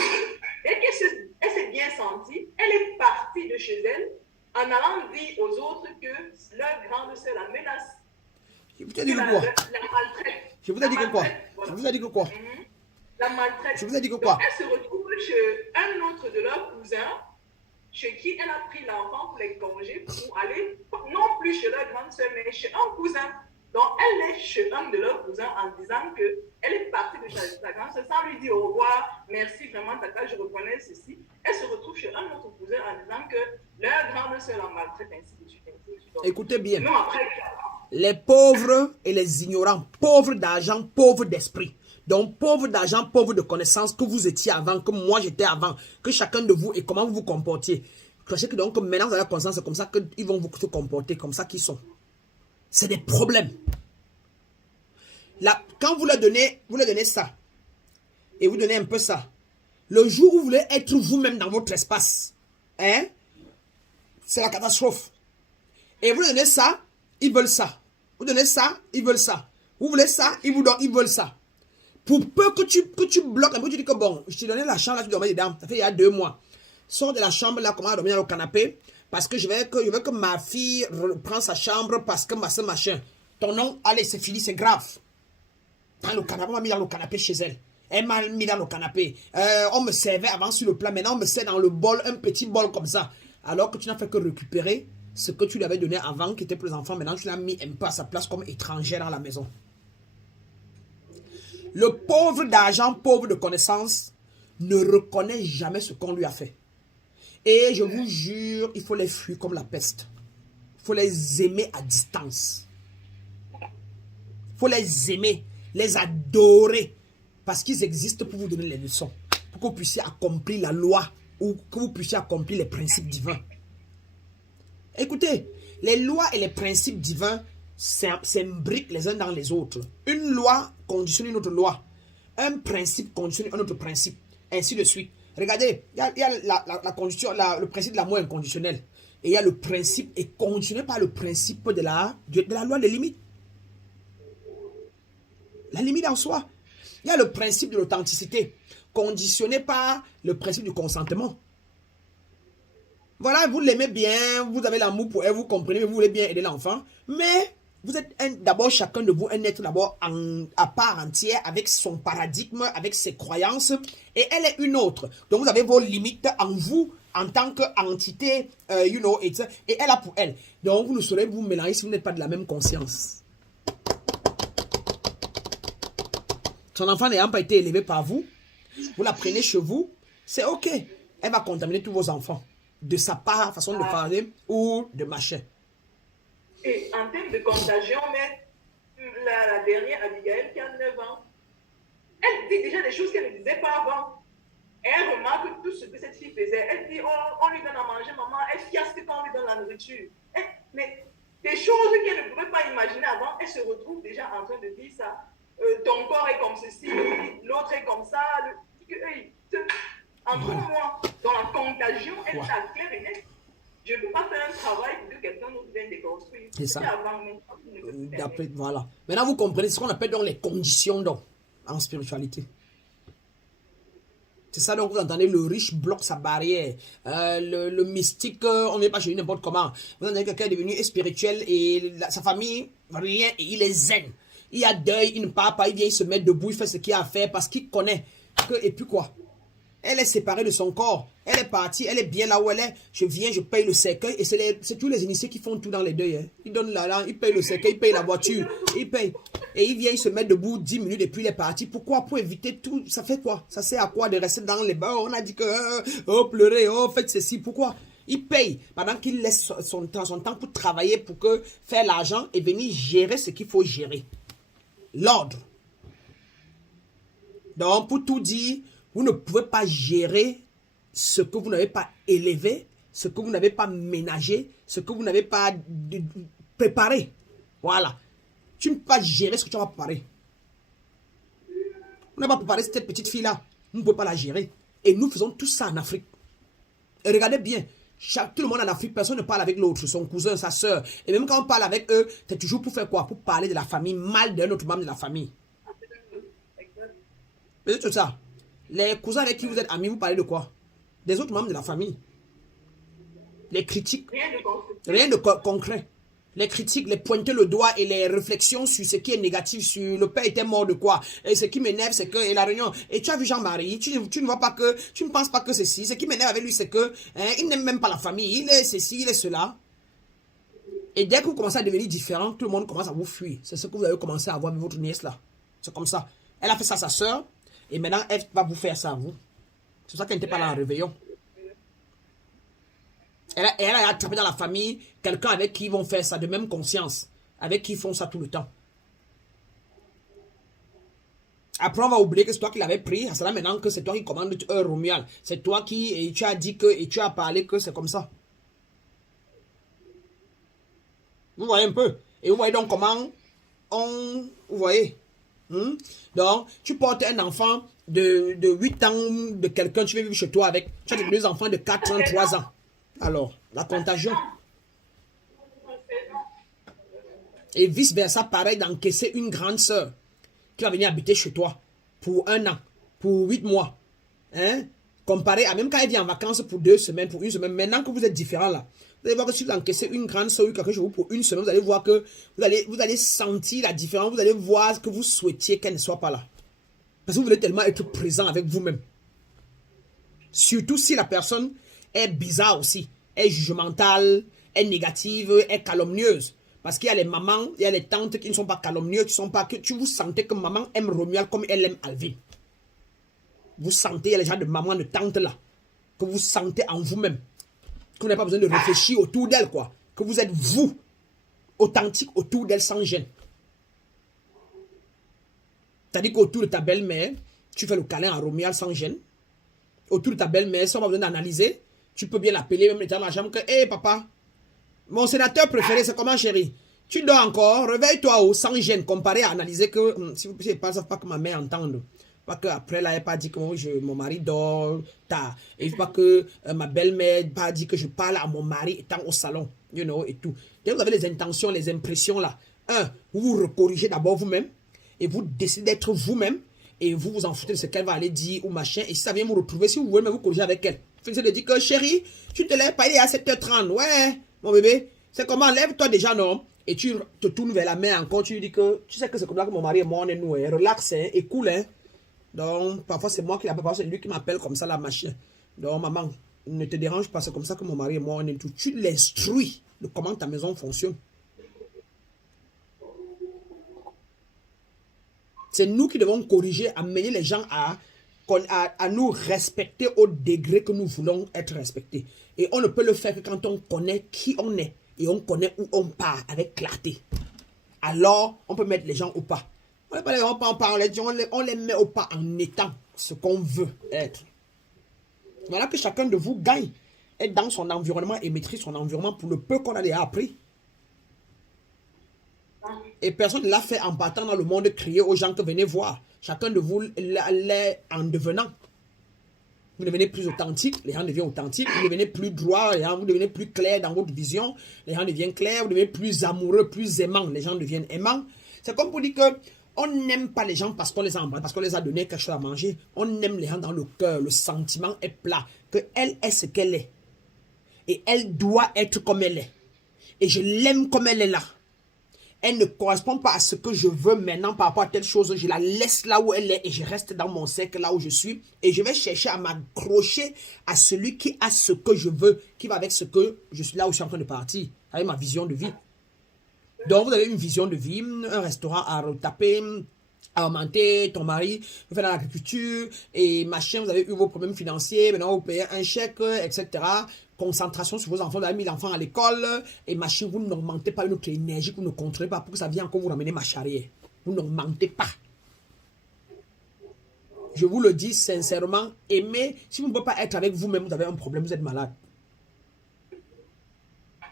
Et qu'elle s'est bien sentie, elle est partie de chez elle en allant dire aux autres que leur grande sœur la menace. Je vous ai dit que quoi? La maltraite. Je vous ai dit que quoi? Je vous ai dit que quoi? La maltraite. Je vous ai dit que quoi? Donc, elle se retrouve chez un autre de leurs cousins, chez qui elle a pris l'enfant pour les congés pour aller, non plus chez leur grande sœur, mais chez un cousin. Donc, elle est chez un de leurs cousins en disant qu'elle est partie de chez sa grande sœur sans lui dire au revoir, merci vraiment, tata, je reconnais ceci. Elle se retrouve chez un autre cousin en disant que leur grande sœur la maltraite, ainsi de suite. Donc, écoutez bien. Non, après, les pauvres et les ignorants, pauvres d'argent, pauvres d'esprit. Donc, pauvres d'argent, pauvres de connaissances que vous étiez avant, que moi j'étais avant, que chacun de vous et comment vous vous comportiez. Sachez que donc maintenant vous avez la conscience, c'est comme ça qu'ils vont vous se comporter, comme ça qu'ils sont. C'est des problèmes. Là, quand vous leur donnez ça, et vous donnez un peu ça, le jour où vous voulez être vous-même dans votre espace, hein, c'est la catastrophe. Et vous leur donnez ça, ils veulent ça. Vous donnez ça, ils veulent ça. Vous voulez ça, ils veulent ça. Pour peu que tu bloques un peu, tu dis que bon, je t'ai donné la chambre, là, tu dormais dedans. Ça fait il y a 2 mois. Sors de la chambre, là, comment dormir dans le canapé. Parce que je veux que ma fille reprenne sa chambre parce que ma soeur machin. Ton nom, allez, c'est fini, c'est grave. Dans le canapé, on m'a mis dans le canapé chez elle. Elle m'a mis dans le canapé. On me servait avant sur le plat. Maintenant, on me sert dans le bol, un petit bol comme ça. Alors que tu n'as fait que récupérer ce que tu lui avais donné avant, qui était pour les enfants. Maintenant, tu l'as mis un peu à sa place comme étrangère dans la maison. Le pauvre d'argent, pauvre de connaissances, ne reconnaît jamais ce qu'on lui a fait. Et je vous jure, il faut les fuir comme la peste. Il faut les aimer à distance. Il faut les aimer, les adorer. Parce qu'ils existent pour vous donner les leçons. Pour que vous puissiez accomplir la loi ou que vous puissiez accomplir les principes divins. Écoutez, les lois et les principes divins s'imbriquent les uns dans les autres. Une loi conditionne une autre loi. Un principe conditionne un autre principe. Ainsi de suite. Regardez, il y a le principe de l'amour inconditionnel. Et il y a le principe est conditionné par le principe de la loi des limites. La limite en soi. Il y a le principe de l'authenticité, conditionné par le principe du consentement. Voilà, vous l'aimez bien, vous avez l'amour pour elle, vous comprenez, vous voulez bien aider l'enfant. Mais vous êtes d'abord chacun de vous un être d'abord à part entière avec son paradigme, avec ses croyances. Et elle est une autre. Donc vous avez vos limites en vous en tant qu'entité, you know, et elle a pour elle. Donc vous ne saurez vous mélanger si vous n'êtes pas de la même conscience. Son enfant n'ayant pas été élevé par vous, vous la prenez chez vous, c'est ok. Elle va contaminer tous vos enfants. De sa part, façon de parler ou de machin. Et en termes de contagion, mais la dernière, Abigail, qui a 9 ans, elle dit déjà des choses qu'elle ne disait pas avant. Et elle remarque tout ce que cette fille faisait. Elle dit, on lui donne à manger, maman, elle fiasse quand on lui donne la nourriture. Mais des choses qu'elle ne pouvait pas imaginer avant, elle se retrouve déjà en train de dire ça. Ton corps est comme ceci, l'autre est comme ça. Entre moi, dans la contagion, elle est à clair et net. Je ne peux pas faire un travail pour que quelqu'un nous vienne déconstruire. C'est ça. Avant, voilà. Maintenant, vous comprenez ce qu'on appelle donc les conditions donc, en spiritualité. C'est ça, donc vous entendez, le riche bloque sa barrière. Le mystique, on ne vient pas chez lui n'importe comment. Vous entendez quelqu'un est devenu spirituel et sa famille, rien, et il est zen. Il a deuil, il ne parle pas, il vient se mettre debout, il fait ce qu'il a à faire parce qu'il connaît que, et puis quoi? Elle est séparée de son corps. Elle est partie, elle est bien là où elle est. Je viens, je paye le cercueil. Et c'est tous les initiés qui font tout dans les deuils. Hein. Ils donnent l'argent, ils payent le cercueil, ils payent la voiture. Ils payent. Et il vient, il se met debout 10 minutes et puis il est parti. Pourquoi? Pour éviter tout. Ça fait quoi? Ça sert à quoi de rester dans les bains? On a dit que, oh, pleurez, oh, faites ceci. Pourquoi? Il paye pendant qu'il laisse son temps pour travailler, pour faire l'argent et venir gérer ce qu'il faut gérer. L'ordre. Donc, pour tout dire, vous ne pouvez pas gérer ce que vous n'avez pas élevé, ce que vous n'avez pas ménagé, ce que vous n'avez pas préparé. Voilà. Tu ne peux pas gérer ce que tu vas préparer. Vous n'avez pas préparé cette petite fille-là. Vous ne pouvez pas la gérer. Et nous faisons tout ça en Afrique. Et regardez bien. Tout le monde en Afrique, personne ne parle avec l'autre, son cousin, sa soeur. Et même quand on parle avec eux, c'est toujours pour faire quoi? Pour parler de la famille, mal d'un autre membre de la famille. C'est tout ça. Les cousins avec qui vous êtes amis, vous parlez de quoi? Des autres membres de la famille. Les critiques. Rien de concret. Les critiques, les pointer le doigt et les réflexions sur ce qui est négatif, sur le père était mort de quoi. Et ce qui m'énerve, c'est que, et la réunion, et tu as vu Jean-Marie, tu ne vois pas que, tu ne penses pas que ceci. Ce qui m'énerve avec lui, c'est que, il n'aime même pas la famille, il est ceci, il est cela. Et dès que vous commencez à devenir différent, tout le monde commence à vous fuir. C'est ce que vous avez commencé à avoir avec votre nièce là. C'est comme ça. Elle a fait ça à sa soeur. Et maintenant, elle va vous faire ça à vous. C'est pour ça qu'elle n'était pas là en réveillon. Elle a attrapé dans la famille quelqu'un avec qui ils vont faire ça de même conscience. Avec qui ils font ça tout le temps. Après, on va oublier que c'est toi qui l'avais pris. C'est là maintenant que c'est toi qui commandes Romuald. C'est toi qui, et tu as dit que, et tu as parlé que c'est comme ça. Vous voyez un peu. Et vous voyez donc comment vous voyez. Donc, tu portes un enfant de 8 ans de quelqu'un, tu veux vivre chez toi avec, tu as des enfants de 4 ans, 3 ans. Alors, la contagion. Et vice versa, pareil, d'encaisser une grande soeur qui va venir habiter chez toi pour 1 an, pour 8 mois. Hein? Comparé à même quand elle vient en vacances pour 2 semaines, pour 1 semaine. Maintenant que vous êtes différents là, vous allez voir que si vous encaissez une grande soeur ou quelque chose pour 1 semaine, vous allez voir que vous allez sentir la différence, vous allez voir que vous souhaitiez qu'elle ne soit pas là. Parce que vous voulez tellement être présent avec vous-même. Surtout si la personne est bizarre aussi, est jugementale, est négative, est calomnieuse. Parce qu'il y a les mamans, il y a les tantes qui ne sont pas calomnieuses, qui sont pas que tu vous sentez que maman aime Romuald comme elle aime Alvin. Vous sentez, il y a les gens de maman, de tante là, que vous sentez en vous-même. Que vous n'avez pas besoin de réfléchir autour d'elle, quoi. Que vous êtes vous, authentique autour d'elle sans gêne. C'est-à-dire qu'autour de ta belle-mère, tu fais le câlin à Romuald sans gêne. Autour de ta belle-mère, sans pas besoin d'analyser, tu peux bien l'appeler, même étant dans la chambre, que, hé papa, mon sénateur préféré, c'est comment chérie? Tu dors encore, réveille-toi sans gêne, comparé à analyser que, si vous ne pas que ma mère entende. Pas qu'après, là, elle n'a pas dit que mon mari dort tard. Et il ne faut pas que ma belle-mère n'a pas dit que je parle à mon mari étant au salon, you know, et tout. Dès que vous avez les intentions, les impressions, là, vous vous recorrigez d'abord vous-même, et vous décidez d'être vous-même, et vous vous en foutez de ce qu'elle va aller dire ou machin, et si ça vient vous retrouver, si vous voulez même vous corriger avec elle, finissez de dire que chérie, tu te lèves pas, il est à 7h30. Ouais, mon bébé, c'est comment, lève-toi déjà, non? Et tu te tournes vers la main encore, tu lui dis que tu sais que c'est comme ça que mon mari et moi on est nous, hein. Relax hein, et cool. Hein. Donc, parfois c'est moi qui l'appelle, parfois c'est lui qui m'appelle comme ça, la machine. Donc, maman, ne te dérange pas, c'est comme ça que mon mari et moi on est tout. Tu l'instruis de comment ta maison fonctionne. C'est nous qui devons corriger, amener les gens à nous respecter au degré que nous voulons être respectés. Et on ne peut le faire que quand on connaît qui on est et on connaît où on part avec clarté. Alors, on peut mettre les gens au pas. On ne peut pas les gens on les met au pas en étant ce qu'on veut être. Voilà que chacun de vous gagne, être dans son environnement et maîtrise son environnement pour le peu qu'on a déjà appris. Et personne ne l'a fait en partant dans le monde crier aux gens que venez voir. Chacun de vous l'est en devenant. Vous devenez plus authentique, les gens deviennent authentiques. Vous devenez plus droit, vous devenez plus clair dans votre vision. Les gens deviennent clairs. Vous devenez plus amoureux, plus aimants. Les gens deviennent aimants. C'est comme pour dire que on n'aime pas les gens parce qu'on les a embrassés, parce qu'on les a donné quelque chose à manger. On aime les gens dans le cœur. Le sentiment est plat. Qu'elle est ce qu'elle est. Et elle doit être comme elle est. Et je l'aime comme elle est là. Elle ne correspond pas à ce que je veux maintenant par rapport à telle chose. Je la laisse là où elle est et je reste dans mon cercle là où je suis. Et je vais chercher à m'accrocher à celui qui a ce que je veux, qui va avec ce que je suis là où je suis en train de partir, avec ma vision de vie. Donc vous avez une vision de vie, un restaurant à retaper, à augmenter, ton mari, vous faites dans l'agriculture et machin, vous avez eu vos problèmes financiers, maintenant vous payez un chèque, etc. Concentration sur vos enfants, vous avez mis l'enfant à l'école et machin, vous n'augmentez pas une autre énergie que vous ne contrôlez pas pour que ça vienne encore vous ramener ma charrière. Vous n'augmentez pas. Je vous le dis sincèrement, aimez, si vous ne pouvez pas être avec vous-même, vous avez un problème, vous êtes malade.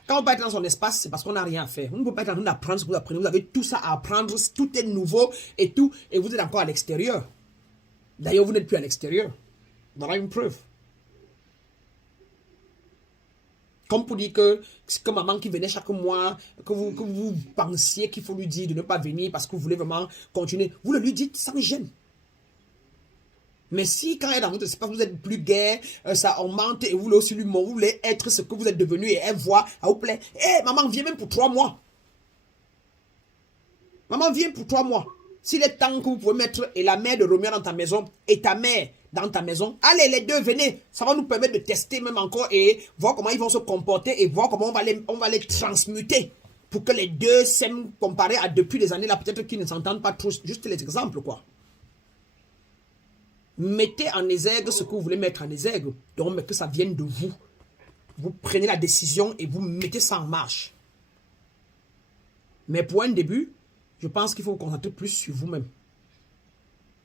Quand on peut être dans son espace, c'est parce qu'on n'a rien à faire. Vous ne pouvez pas être en train d'apprendre ce que vous apprenez. Vous avez tout ça à apprendre, tout est nouveau et tout, et vous êtes encore à l'extérieur. D'ailleurs, vous n'êtes plus à l'extérieur. Voilà une preuve. Comme pour dire que c'est comme maman qui venait chaque mois, que vous pensiez qu'il faut lui dire de ne pas venir parce que vous voulez vraiment continuer. Vous le lui dites sans gêne. Mais si quand elle est dans votre espace, vous êtes plus gai, ça augmente et vous voulez aussi lui montrer, vous voulez être ce que vous êtes devenu et elle voit, elle vous plaît. Hé, maman, viens même pour 3 mois. Maman, viens pour 3 mois. S'il est temps que vous pouvez mettre et la mère de Roméo dans ta maison et ta mère dans ta maison, allez les deux, venez. Ça va nous permettre de tester même encore et voir comment ils vont se comporter et voir comment on va les transmuter pour que les deux s'aiment comparé à depuis des années là, peut-être qu'ils ne s'entendent pas trop. Juste les exemples, quoi. Mettez en exergue ce que vous voulez mettre en exergue. Donc, mais que ça vienne de vous. Vous prenez la décision et vous mettez ça en marche. Mais pour un début, je pense qu'il faut vous concentrer plus sur vous-même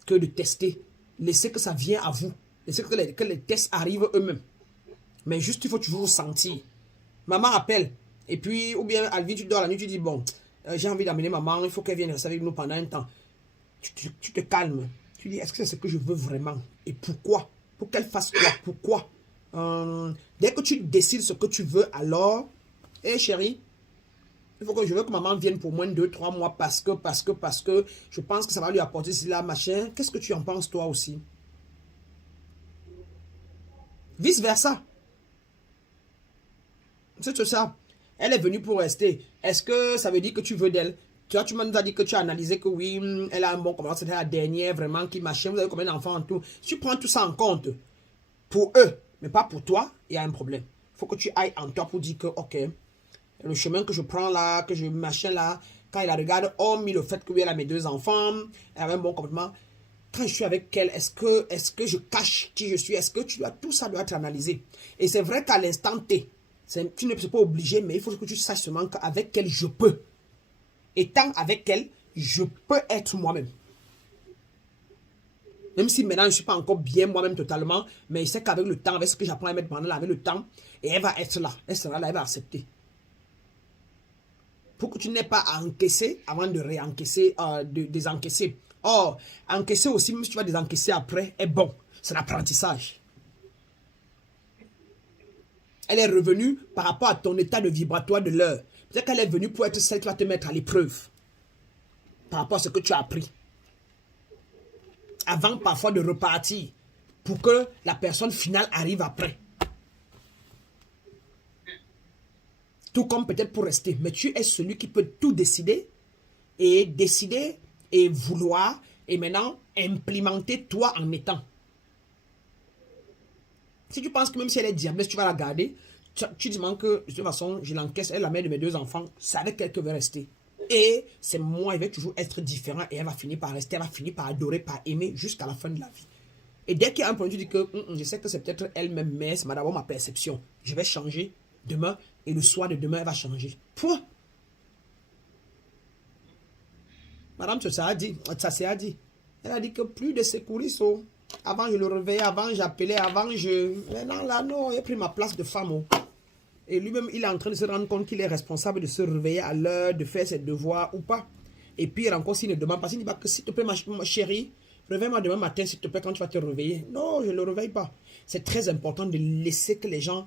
que de tester. Laissez que ça vienne à vous. Laissez que les tests arrivent eux-mêmes. Mais juste, il faut toujours vous sentir. Maman appelle. Et puis, ou bien, Alvin, tu dors la nuit, tu dis, bon, j'ai envie d'amener maman, il faut qu'elle vienne rester avec nous pendant un temps. Tu te calmes. Tu dis, est-ce que c'est ce que je veux vraiment? Et pourquoi? Pour qu'elle fasse quoi? Pourquoi? Dès que tu décides ce que tu veux, alors, hé chérie, je veux que maman vienne pour moins de 2-3 mois parce que je pense que ça va lui apporter cela, machin. Qu'est-ce que tu en penses toi aussi? Vice versa. C'est ça. Elle est venue pour rester. Est-ce que ça veut dire que tu veux d'elle? Tu m'as dit que tu as analysé que oui, elle a un bon comportement, c'était la dernière vraiment qui machin. Vous avez combien d'enfants en tout? Si tu prends tout ça en compte, pour eux, mais pas pour toi, il y a un problème. Il faut que tu ailles en toi pour dire que, ok, le chemin que je prends là, que je machin là, quand il la regarde, hormis le fait que oui, elle a mes 2 enfants, elle a un bon comportement, quand je suis avec elle, est-ce que je cache qui je suis? Est-ce que tout ça doit être analysé? Et c'est vrai qu'à l'instant T, tu ne peux pas obliger, mais il faut que tu saches seulement qu'avec elle, je peux. Étant avec elle, je peux être moi-même. Même si maintenant, je ne suis pas encore bien moi-même totalement, mais je sais qu'avec le temps, avec ce que j'apprends à mettre pendant là, avec le temps, et elle va être là. Elle sera là, elle va accepter. Pour que tu n'aies pas à encaisser avant de réencaisser, de désencaisser. Or, encaisser aussi, même si tu vas désencaisser après, est bon. C'est l'apprentissage. Elle est revenue par rapport à ton état de vibratoire de l'heure. Peut-être qu'elle est venue pour être celle qui va te mettre à l'épreuve. Par rapport à ce que tu as appris. Avant parfois de repartir. Pour que la personne finale arrive après. tout comme peut-être pour rester. Mais tu es celui qui peut tout décider et vouloir et maintenant implémenter toi en étant. Si tu penses que même si elle est diablesse, tu vas la garder, tu demandes que de toute façon, je l'encaisse, elle est la mère de mes 2 enfants, c'est avec elle que veut rester. Et c'est moi, il va toujours être différent et elle va finir par rester, elle va finir par adorer, par aimer jusqu'à la fin de la vie. Et dès qu'il y a un point, tu dis que je sais que c'est peut-être elle-même, mais c'est d'abord ma perception. Je vais changer demain et le soir de demain, elle va changer. Point. Madame ça a dit. Elle a dit que plus de secouristes. Avant, je le réveillais, avant, j'appelais, avant, maintenant, là, non, il a pris ma place de femme. Et lui-même, il est en train de se rendre compte qu'il est responsable de se réveiller à l'heure, de faire ses devoirs ou pas. Et puis, encore s'il ne demande pas, s'il dit pas que s'il te plaît, ma chérie, réveille-moi demain matin, s'il te plaît, quand tu vas te réveiller. Non, je ne le réveille pas. C'est très important de laisser que les gens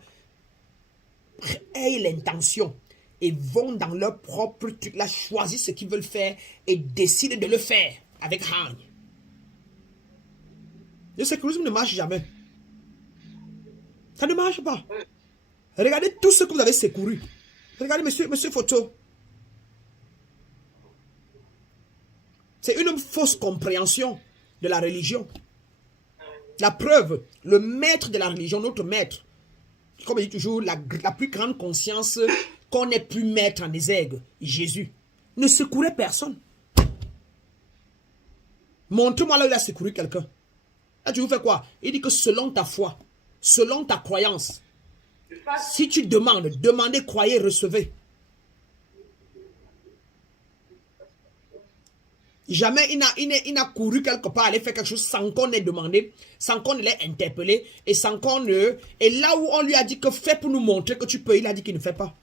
aient l'intention et vont dans leur propre truc, là, choisissent ce qu'ils veulent faire et décident de le faire avec hargne. Le sécurisme ne marche jamais. Ça ne marche pas. Regardez tout ce que vous avez secouru. Regardez, monsieur Photo. C'est une fausse compréhension de la religion. La preuve, le maître de la religion, notre maître, comme je dis toujours, la plus grande conscience qu'on ait pu mettre en exergue, Jésus, ne secourait personne. Montre-moi là où il a secouru quelqu'un. Là, tu vous fais quoi? Il dit que selon ta foi, selon ta croyance, si tu demandes, demandez, croyez, recevez. Jamais il n'a couru quelque part, aller faire quelque chose sans qu'on ait demandé, sans qu'on l'ait interpellé, et sans qu'on ne... Et là où on lui a dit que fais pour nous montrer que tu peux, il a dit qu'il ne fait pas.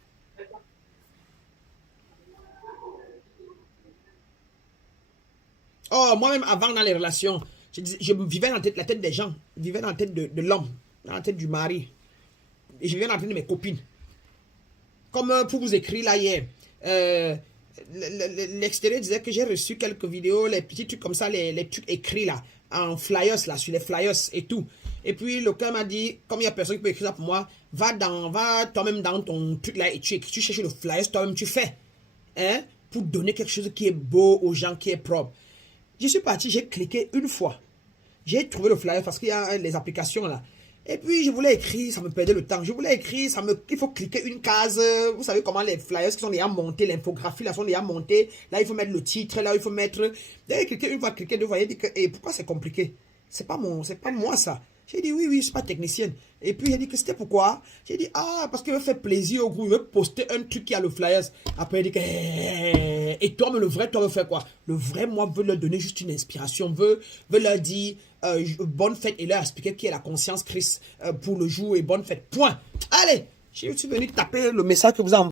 Oh, moi-même, avant dans les relations, je vivais dans la tête des gens, je vivais dans la tête de l'homme, dans la tête du mari. Et je vivais dans la tête de mes copines. Comme pour vous écrire là hier, l'extérieur disait que j'ai reçu quelques vidéos, les petits trucs comme ça, les trucs écrits là, en flyers là, sur les flyers et tout. Et puis le gars m'a dit, comme il n'y a personne qui peut écrire ça pour moi, va toi-même dans ton truc là et tu cherches le flyers, toi-même tu fais. Hein, pour donner quelque chose qui est beau aux gens, qui est propre. Je suis parti, j'ai cliqué une fois. J'ai trouvé le flyer parce qu'il y a les applications là. Et puis je voulais écrire, ça me perdait le temps. Je voulais écrire, il faut cliquer une case. Vous savez comment les flyers qui sont déjà montés, l'infographie là sont déjà montées. Là il faut mettre le titre, là il faut mettre... J'ai cliqué une fois, cliqué deux fois, il dit que pourquoi c'est compliqué? C'est pas moi ça. J'ai dit oui, je suis pas technicienne. Et puis, il a dit que c'était pourquoi? J'ai dit, parce qu'il veut faire plaisir au groupe, il veut poster un truc qui a le flyers. Après, il dit que, et toi, mais le vrai, toi, veut faire quoi? Le vrai, moi, veut leur donner juste une inspiration, veut leur dire, bonne fête, et leur expliquer qui est la conscience Christ pour le jour et bonne fête. Point. Allez, je suis venu taper le message que vous avez envoyé.